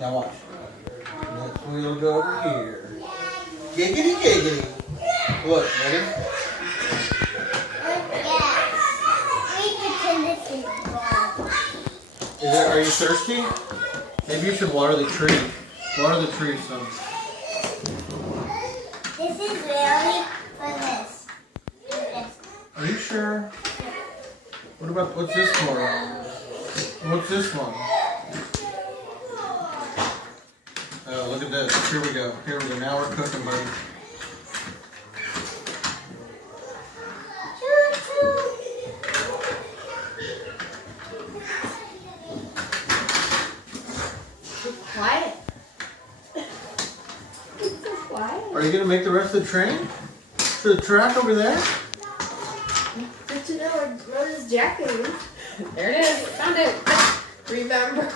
Now watch. Next wheel will go over here. Giggity giggity. Look, ready? Are you thirsty? Maybe you should water the tree. Water the tree some. This is really for this. Are you sure? What's this for? What's this one? Oh, look at this. Here we go. Here we go. Now we're cooking, buddy. Quiet. It's so quiet. Are you going to make the rest of the train? To the track over there? Good to know where Rose jacket is. There it is. Found it. Remember.